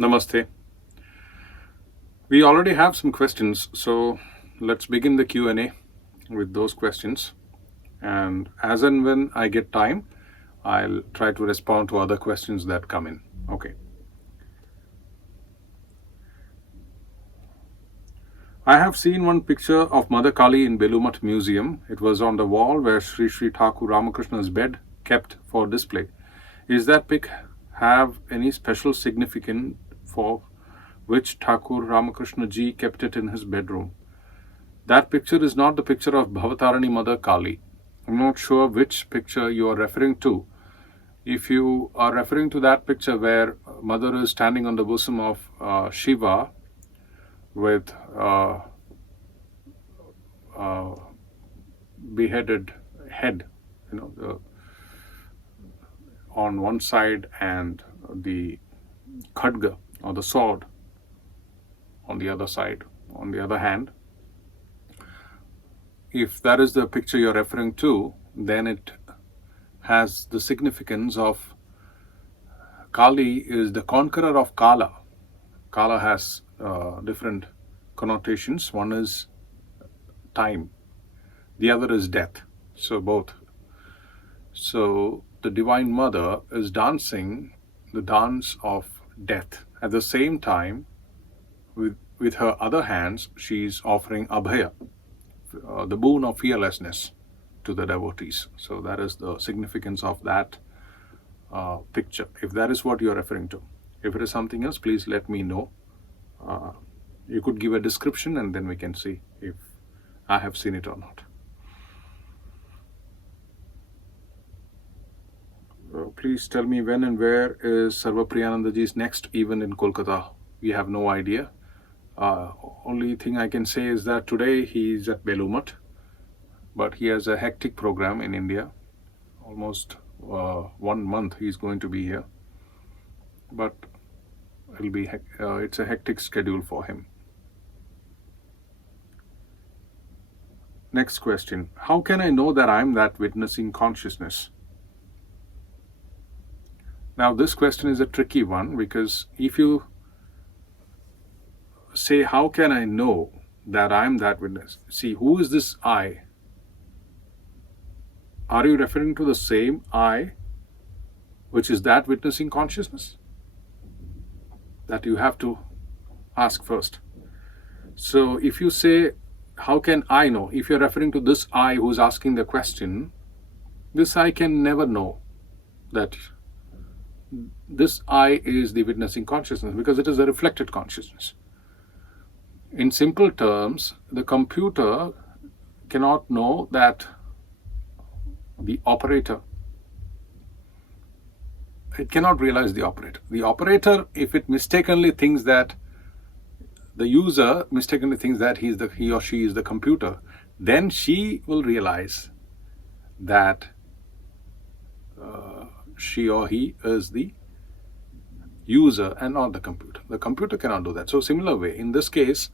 Namaste. We already have some questions, so let's begin the Q&A with those questions. And as and when I get time, I'll try to respond to other questions that come in. Okay. I have seen one picture of Mother Kali in Belumat Museum. It was on the wall where Sri Sri Thakur Ramakrishna's bed kept for display. Is that pic have any special significance for which Thakur Ramakrishna ji kept it in his bedroom? That picture is not the picture of Bhavatarani Mother Kali. I'm not sure which picture you are referring to. If you are referring to that picture where Mother is standing on the bosom of Shiva with beheaded head, on one side and the khadga or the sword on the other side, on the other hand. If that is the picture you're referring to, then it has the significance of Kali is the conqueror of Kala. Kala has different connotations. One is time, the other is death. So both. So the Divine Mother is dancing the dance of death. At the same time, with her other hands, she's offering Abhaya, the boon of fearlessness to the devotees. So that is the significance of that picture, if that is what you're referring to. If it is something else, please let me know. You could give a description and then we can see if I have seen it or not. Please tell me when and where is Sarvapriyananda ji's next event in Kolkata. We have no idea. Only thing I can say is that today he is at Belumat, but he has a hectic program in India. Almost 1 month he is going to be here. But it's a hectic schedule for him. Next question. How can I know that I am that witnessing consciousness? Now this question is a tricky one, because if you say, how can I know that I am that witness? See, who is this I? Are you referring to the same I, which is that witnessing consciousness? That you have to ask first. So if you say, how can I know? If you're referring to this I who's asking the question, this I can never know that this I is the witnessing consciousness, because it is a reflected consciousness. In simple terms, the computer cannot know that the operator, it cannot realize the operator. The operator, if it mistakenly thinks that the user mistakenly thinks that he or she is the computer, then she will realize that she or he is the user and not the computer. The computer cannot do that. So similar way, in this case,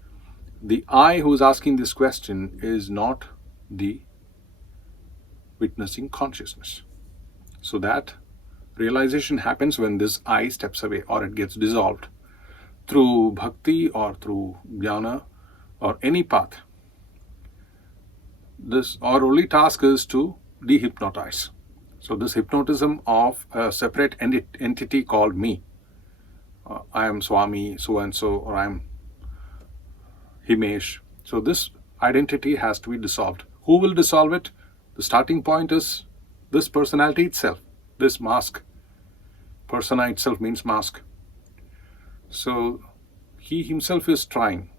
the I who is asking this question is not the witnessing consciousness. So that realization happens when this I steps away, or it gets dissolved through bhakti or through jnana or any path. Our only task is to dehypnotize. So this hypnotism of a separate entity called me, I am Swami so-and-so, or I am Himesh. So this identity has to be dissolved. Who will dissolve it? The starting point is this personality itself, this mask. Persona itself means mask. So he himself is trying.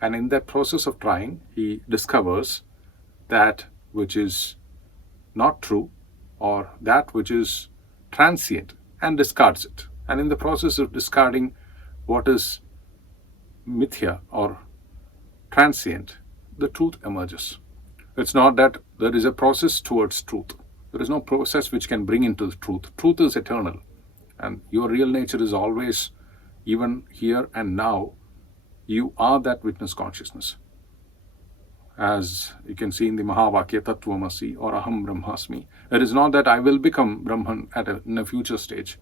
And in that process of trying, he discovers that which is not true, or that which is transient, and discards it. And in the process of discarding what is mithya or transient, the truth emerges. It's not that there is a process towards truth. There is no process which can bring into the truth. Truth is eternal. And your real nature is always, even here and now, you are that witness consciousness. As you can see in the Mahavakya, Tattvamasi or Aham Brahmasmi. It is not that I will become Brahman in a future stage.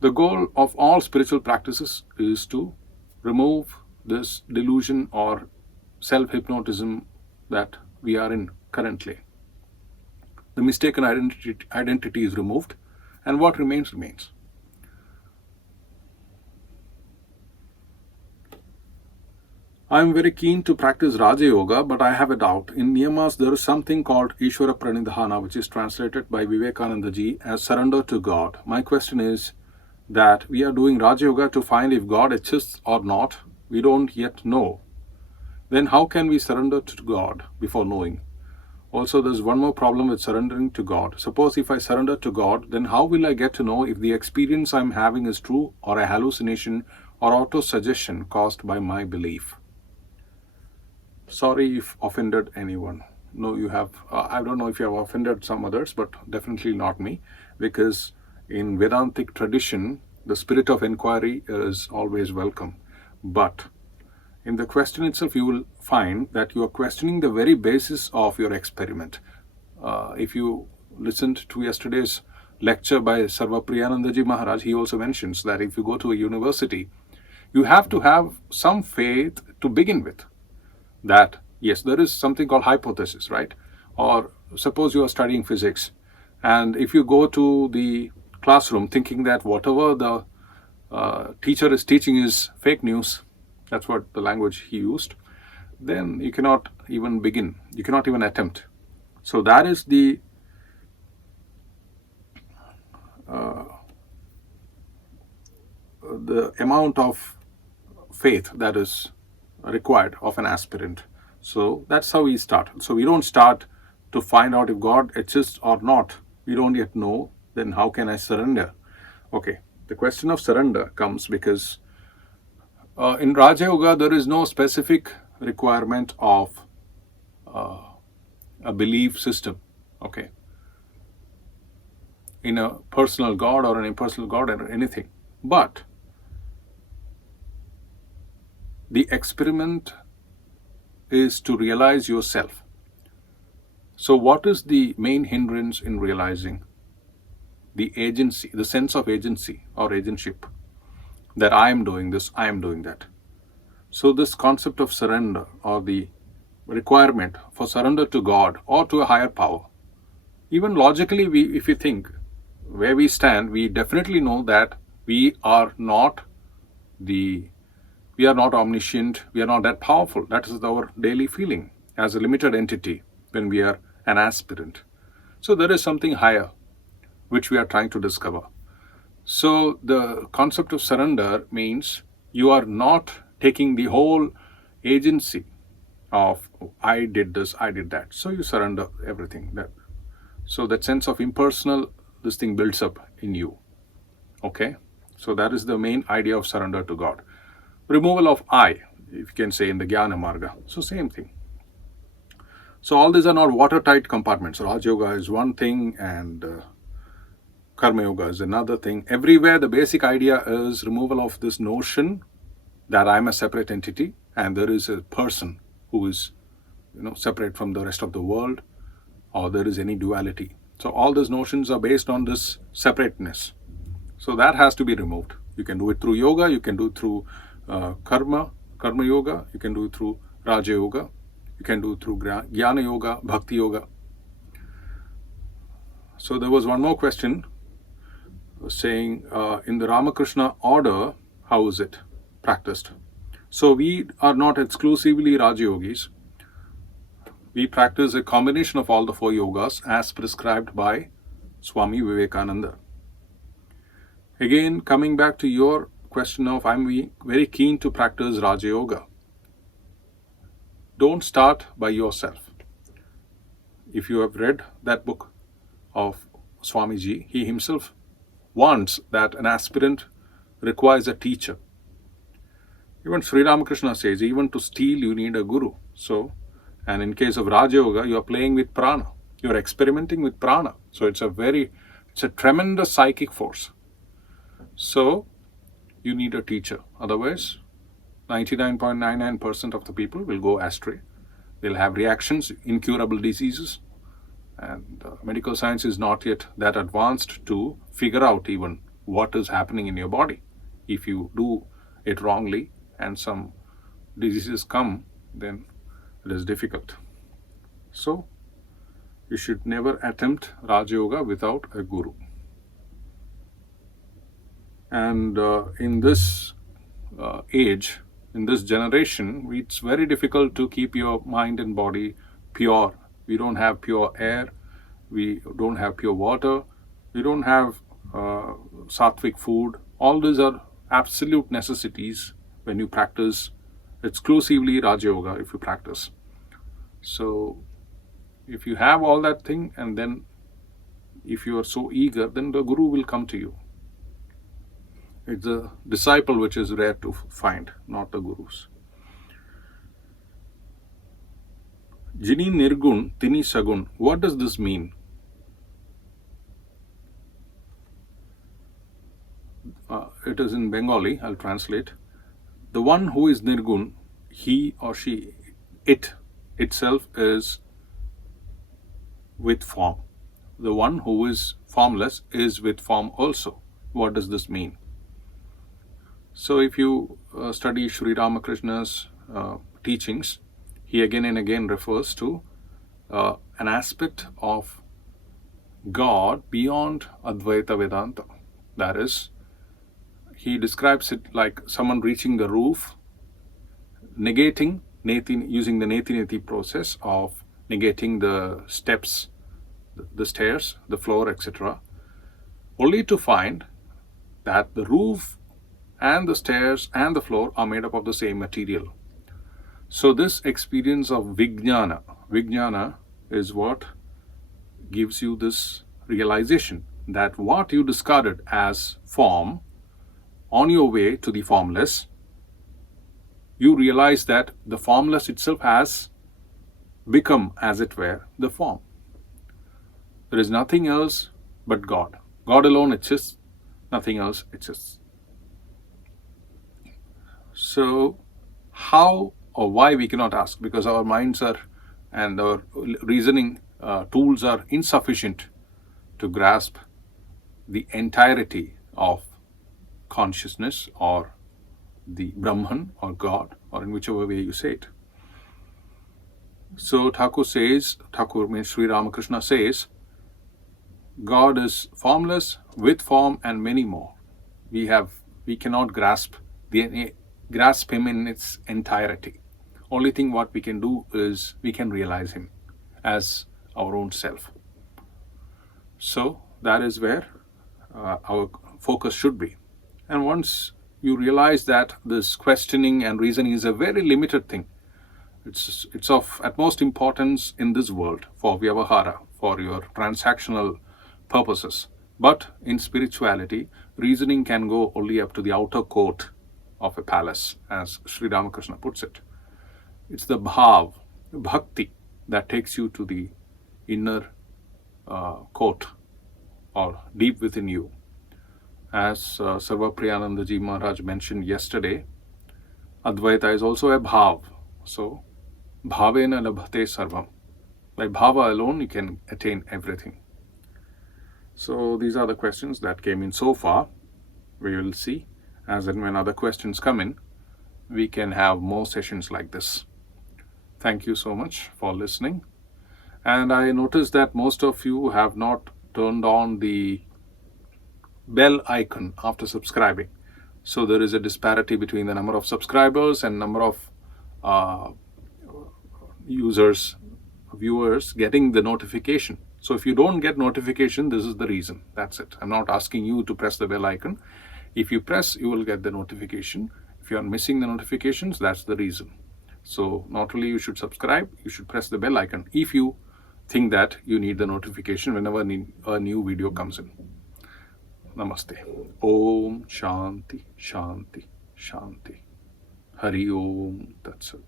The goal of all spiritual practices is to remove this delusion or self-hypnotism that we are in currently. The mistaken identity is removed, and what remains remains. I am very keen to practice Raja Yoga, but I have a doubt. In Niyamas, there is something called Ishvara Pranidhana, which is translated by Vivekananda ji as surrender to God. My question is that we are doing Raja Yoga to find if God exists or not. We don't yet know. Then how can we surrender to God before knowing? Also, there's one more problem with surrendering to God. Suppose if I surrender to God, then how will I get to know if the experience I'm having is true or a hallucination or auto-suggestion caused by my belief? Sorry if offended anyone. No, you have, I don't know if you have offended some others, but definitely not me, because in Vedantic tradition, the spirit of inquiry is always welcome. But in the question itself, you will find that you are questioning the very basis of your experiment. If you listened to yesterday's lecture by Sarvapriyananda ji Maharaj, he also mentions that if you go to a university, you have to have some faith to begin with. That, yes, there is something called hypothesis, right? Or suppose you are studying physics, and if you go to the classroom thinking that whatever the teacher is teaching is fake news, that's what the language he used, then you cannot even begin, you cannot even attempt. So that is the amount of faith that is required of an aspirant. So that's how we start. So we don't start to find out if God exists or not. We don't yet know. Then how can I surrender? Okay, the question of surrender comes because in Raja Yoga there is no specific requirement of a belief system. Okay, in a personal God or an impersonal God or anything. But the experiment is to realize yourself. So what is the main hindrance in realizing? The agency, the sense of agency or agentship, that I am doing this, I am doing that. So this concept of surrender or the requirement for surrender to God or to a higher power, even logically, if you think where we stand, we definitely know that we are not omniscient, we are not that powerful. That is our daily feeling as a limited entity when we are an aspirant. So there is something higher which we are trying to discover. So the concept of surrender means you are not taking the whole agency of I did this, I did that. So you surrender everything. So that sense of impersonal, this thing builds up in you. Okay? So that is the main idea of surrender to God. Removal of I, if you can say, in the Jnana Marga. So same thing. So all these are not watertight compartments. Raja Yoga is one thing and Karma Yoga is another thing. Everywhere the basic idea is removal of this notion that I'm a separate entity and there is a person who is separate from the rest of the world, or there is any duality. So all these notions are based on this separateness. So that has to be removed. You can do it through yoga, you can do it through karma yoga, you can do it through Raja Yoga, you can do it through Jnana Yoga, Bhakti Yoga. So there was one more question saying in the Ramakrishna order, how is it practiced? So we are not exclusively Raja Yogis. We practice a combination of all the 4 yogas as prescribed by Swami Vivekananda. Again, coming back to your question of I'm very keen to practice Raja Yoga. Don't start by yourself. If you have read that book of Swamiji, he himself wants that an aspirant requires a teacher. Even Sri Ramakrishna says, even to steal you need a guru. So, and in case of Raja Yoga, you are playing with prana. You are experimenting with prana. So it's a tremendous psychic force. So you need a teacher. Otherwise, 99.99% of the people will go astray. They'll have reactions, incurable diseases. And medical science is not yet that advanced to figure out even what is happening in your body. If you do it wrongly and some diseases come, then it is difficult. So you should never attempt Raja Yoga without a guru. And in this age, in this generation, it's very difficult to keep your mind and body pure. We don't have pure air, we don't have pure water, we don't have sattvic food. All these are absolute necessities when you practice exclusively Raja Yoga, if you practice. So if you have all that thing, and then if you are so eager, then the guru will come to you. It's a disciple which is rare to find, not the gurus. Jini Nirgun, Tini Sagun. What does this mean? It is in Bengali, I'll translate. The one who is Nirgun, he or she, it itself is with form. The one who is formless is with form also. What does this mean? So if you study Sri Ramakrishna's teachings, he again and again refers to an aspect of God beyond Advaita Vedanta. That is, he describes it like someone reaching the roof, negating, using the neti process of negating the steps, the stairs, the floor, etc., only to find that the roof and the stairs and the floor are made up of the same material. So this experience of vijnana is what gives you this realization that what you discarded as form on your way to the formless, you realize that the formless itself has become, as it were, the form. There is nothing else but God. God alone exists, nothing else exists. So how or why we cannot ask, because our minds are and our reasoning tools are insufficient to grasp the entirety of consciousness or the Brahman or God, or in whichever way you say it. So Thakur means Sri Ramakrishna says, God is formless, with form, and many more. We cannot grasp him in its entirety. Only thing what we can do is we can realize him as our own self. So that is where our focus should be. And once you realize that this questioning and reasoning is a very limited thing, it's of utmost importance in this world for vyavahara, for your transactional purposes. But in spirituality, reasoning can go only up to the outer court of a palace, as Sri Ramakrishna puts it. It's the bhava, bhakti, that takes you to the inner court or deep within you. As Sarvapriyananda ji Maharaj mentioned yesterday, Advaita is also a bhava. So, bhavena labhate sarvam. By bhava alone, you can attain everything. So, these are the questions that came in so far. We will see as and when other questions come in, we can have more sessions like this. Thank you so much for listening. And I noticed that most of you have not turned on the bell icon after subscribing. So there is a disparity between the number of subscribers and number of viewers getting the notification. So if you don't get notification, this is the reason. That's it. I'm not asking you to press the bell icon. If you press, you will get the notification. If you are missing the notifications, that's the reason. So not only you should subscribe, you should press the bell icon if you think that you need the notification whenever a new video comes in. Namaste. Om Shanti, Shanti, Shanti. Hari Om Tat Sat.